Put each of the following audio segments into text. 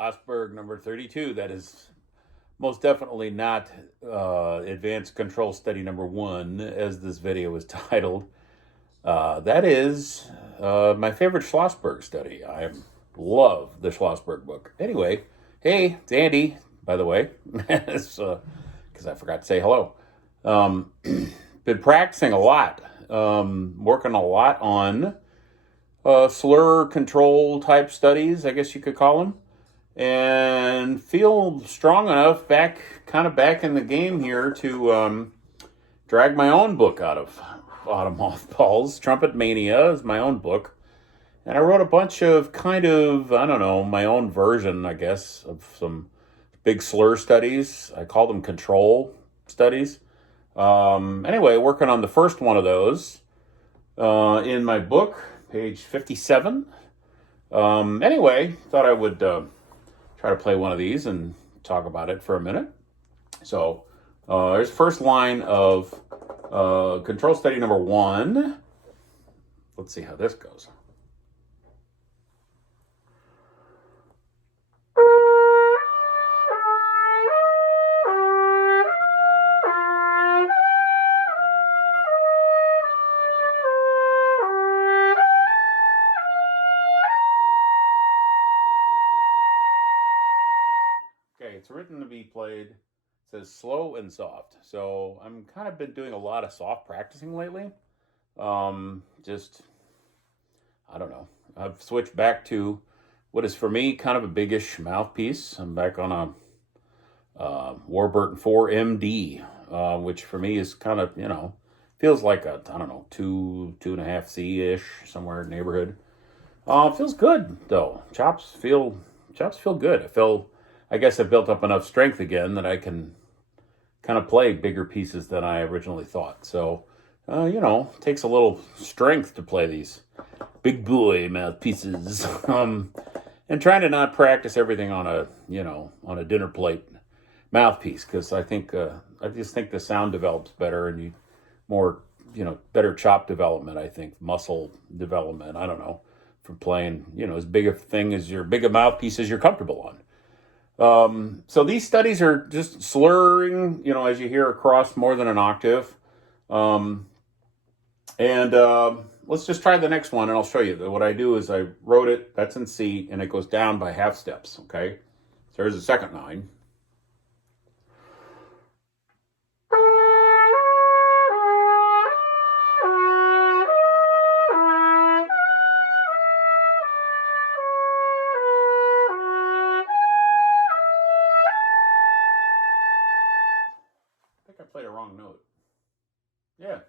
Schlossberg number 32. That is most definitely not advanced control study number 1, as this video is titled. That is my favorite Schlossberg study. I love the Schlossberg book. Anyway, hey, it's Andy, by the way, because I forgot to say hello. Been practicing a lot, working a lot on slur control type studies, I guess you could call them, and feel strong enough back in the game here to drag my own book out of mothballs. Trumpet Mania is my own book, and I wrote a bunch of I don't know, my own version, I guess, of some big slur studies. I call them control studies. Anyway, working on the first one of those in my book, page 57. Anyway, thought I would try to play one of these and talk about it for a minute. So there's the first line of control study number 1. Let's see how this goes. Okay, it's written to be played, it says slow and soft. So I'm kind of been doing a lot of soft practicing lately. Just, I don't know. I've switched back to what is for me kind of a biggish mouthpiece. I'm back on a Warburton 4MD, which for me is kind of, feels like a, I don't know, 2.5 C-ish, somewhere in the neighborhood. Feels good though. Chops feel good. I guess I built up enough strength again that I can kind of play bigger pieces than I originally thought. So, it takes a little strength to play these big boy mouthpieces. And trying to not practice everything on a dinner plate mouthpiece, because I just think the sound develops better and you more, better chop development, I think, muscle development, I don't know, from playing, as big a thing as big a mouthpiece as you're comfortable on. So these studies are just slurring, as you hear across more than an octave. Let's just try the next one and I'll show you. What I do is I wrote it, that's in C, and it goes down by half steps, okay? So there's the second line. I played a wrong note. Yeah.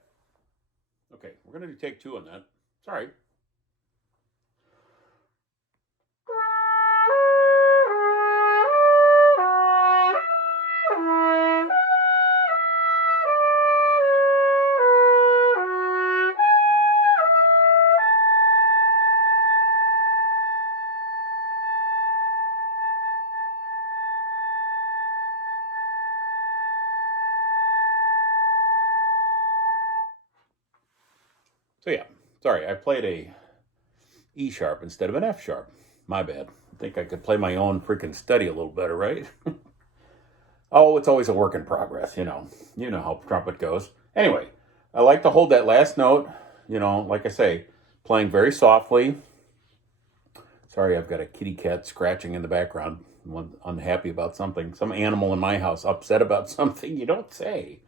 Okay, we're going to do take 2 on that. Sorry. So yeah, sorry, I played a E sharp instead of an F sharp. My bad. I think I could play my own freaking study a little better, right? Oh, it's always a work in progress, You know how trumpet goes. Anyway, I like to hold that last note, like I say, playing very softly. Sorry, I've got a kitty cat scratching in the background. I'm unhappy about something. Some animal in my house upset about something, you don't say.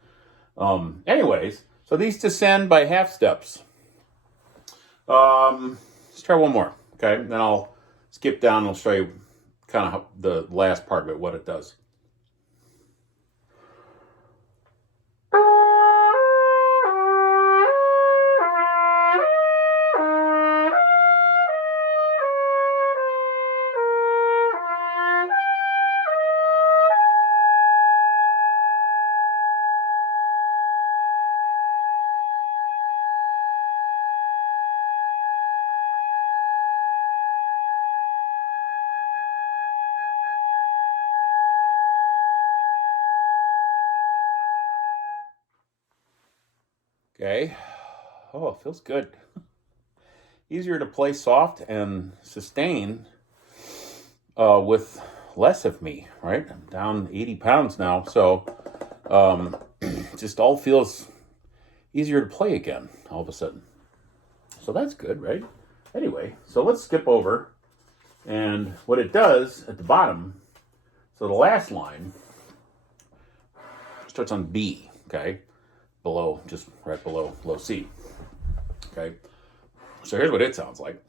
Anyways, so these descend by half steps. Let's try one more, okay? Then I'll skip down and I'll show you kind of the last part of it, what it does. Okay. Oh, it feels good. Easier to play soft and sustain with less of me, right? I'm down 80 pounds now, so just all feels easier to play again all of a sudden. So that's good, right? Anyway, so let's skip over. And what it does at the bottom, so the last line starts on B, okay? Below, just right below low C, okay? So here's what it sounds like.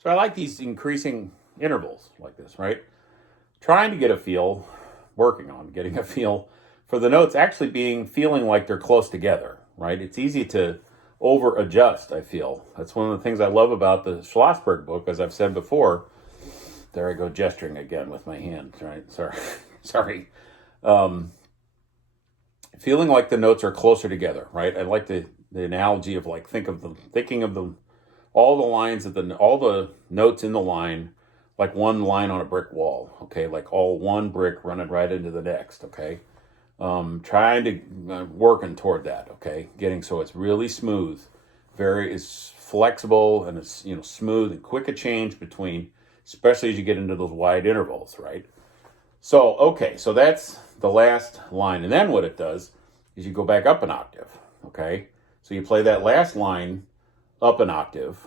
So I like these increasing intervals like this, right? Trying to get a feel, working on getting a feel for the notes actually feeling like they're close together, right? It's easy to over adjust, I feel. That's one of the things I love about the Schlossberg book, as I've said before. There I go gesturing again with my hand, right? Sorry. Sorry. Feeling like the notes are closer together, right? I like the analogy of like thinking of the all the lines of all the notes in the line like one line on a brick wall, okay? Like all one brick running right into the next, okay? Trying to working toward that, okay? Getting so it's really smooth, it's flexible, and it's smooth and quick a change between, especially as you get into those wide intervals, right? So okay, so that's the last line, and then what it does is you go back up an octave, okay? So you play that last line up an octave.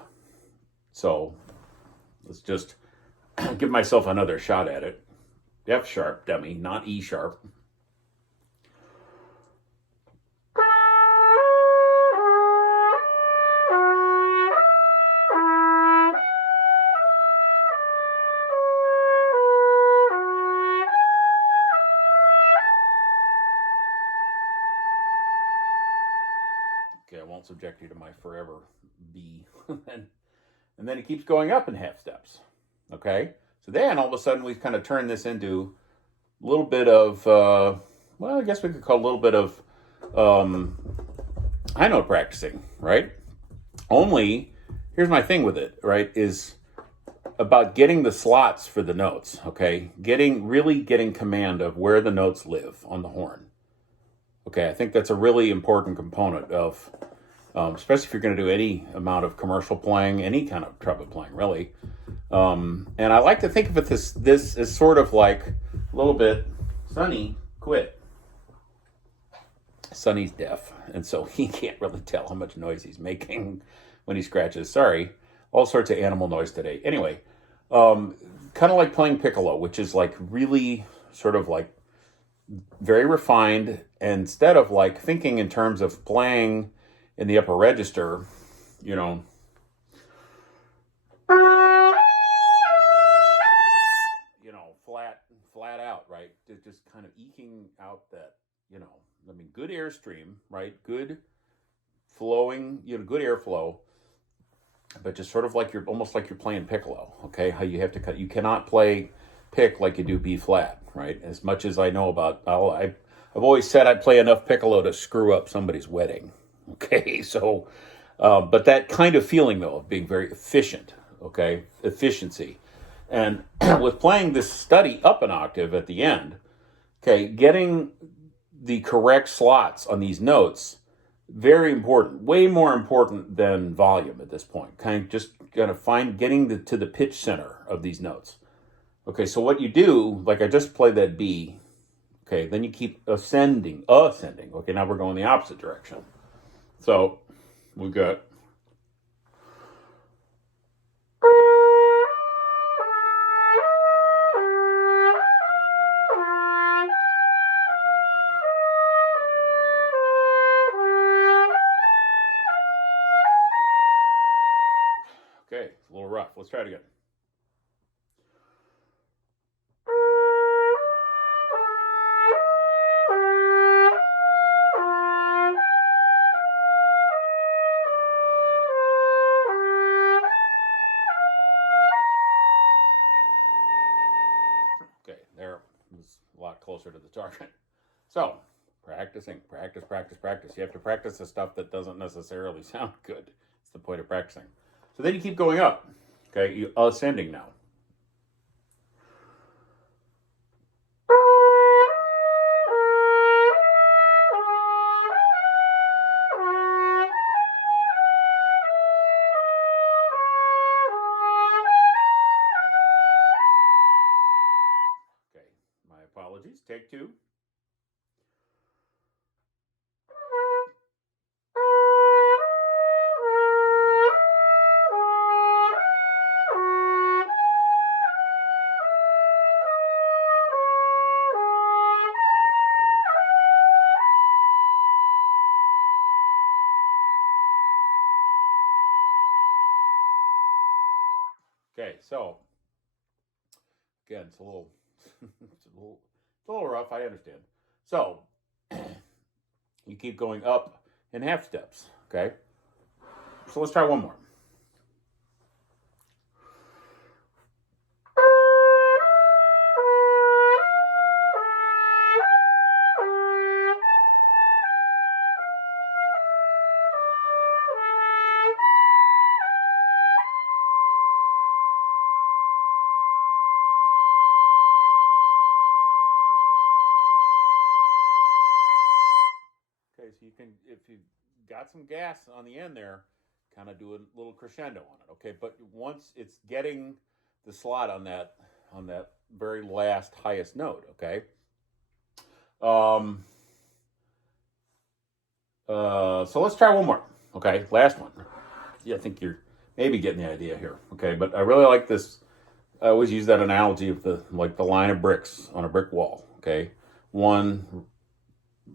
So let's just give myself another shot at it. F sharp, dummy, not E sharp. Okay, I won't subject you to my forever B. And then it keeps going up in half steps. Okay? So then all of a sudden we've kind of turned this into a little bit of, well, I guess we could call a little bit of high note practicing, right? Only, here's my thing with it, right, is about getting the slots for the notes, okay? Really getting command of where the notes live on the horn. Okay, I think that's a really important component of, especially if you're going to do any amount of commercial playing, any kind of trumpet playing, really. And I like to think of it this as sort of like a little bit, Sonny quit. Sonny's deaf, and so he can't really tell how much noise he's making when he scratches. Sorry, all sorts of animal noise today. Anyway, kind of like playing piccolo, which is like really sort of like very refined. Instead of like thinking in terms of playing in the upper register, flat out, right? Just kind of eking out that, good airstream, right? Good flowing, good airflow, but just sort of like almost like you're playing piccolo, okay? How you have to cut. You cannot play pick like you do B flat, right? As much as I know about, I've always said I'd play enough piccolo to screw up somebody's wedding, okay? So, but that kind of feeling though of being very efficient, okay? Efficiency. And with playing this study up an octave at the end, okay, getting the correct slots on these notes, very important, way more important than volume at this point. Kind of getting to the pitch center of these notes. Okay, so what you do, like I just played that B, okay, then you keep ascending. Okay, now we're going the opposite direction. So we've got. Okay, it's a little rough. Let's try it again. Okay, there was a lot closer to the target. So, Practicing, practice, practice, practice. You have to practice the stuff that doesn't necessarily sound good. It's the point of practicing. So then you keep going up. Okay, you ascending now. Okay, my apologies. Take two. Okay, so again, it's a little, it's a little rough. I understand. So you keep going up in half steps. Okay, so let's try one more. Okay, so you can, if you got some gas on the end there, kind of do a little crescendo on it. Okay, but once it's getting the slot on that very last highest note. Okay. So let's try one more. Okay, last one. Yeah, I think you're maybe getting the idea here. Okay, but I really like this. I always use that analogy of the line of bricks on a brick wall. Okay, one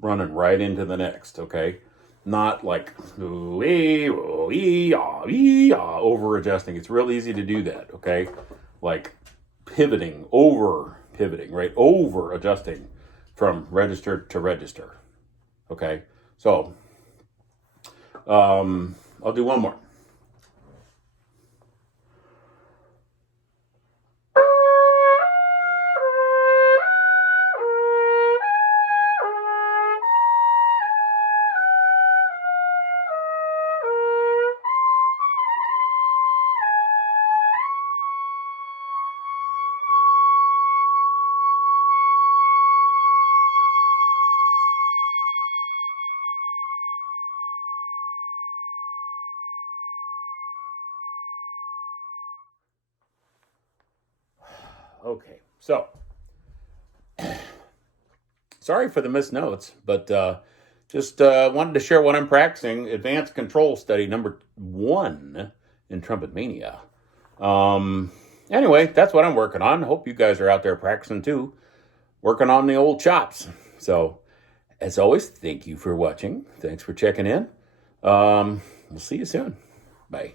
running right into the next. Okay, not like over adjusting. It's real easy to do that. Okay, like pivoting, right? Over adjusting from register to register. Okay, so I'll do one more. Okay, so sorry for the missed notes, but just wanted to share what I'm practicing. Advanced control study number 1 in Trumpet Mania. Anyway, that's what I'm working on. Hope you guys are out there practicing too, working on the old chops. So, as always, thank you for watching. Thanks for checking in. We'll see you soon. Bye.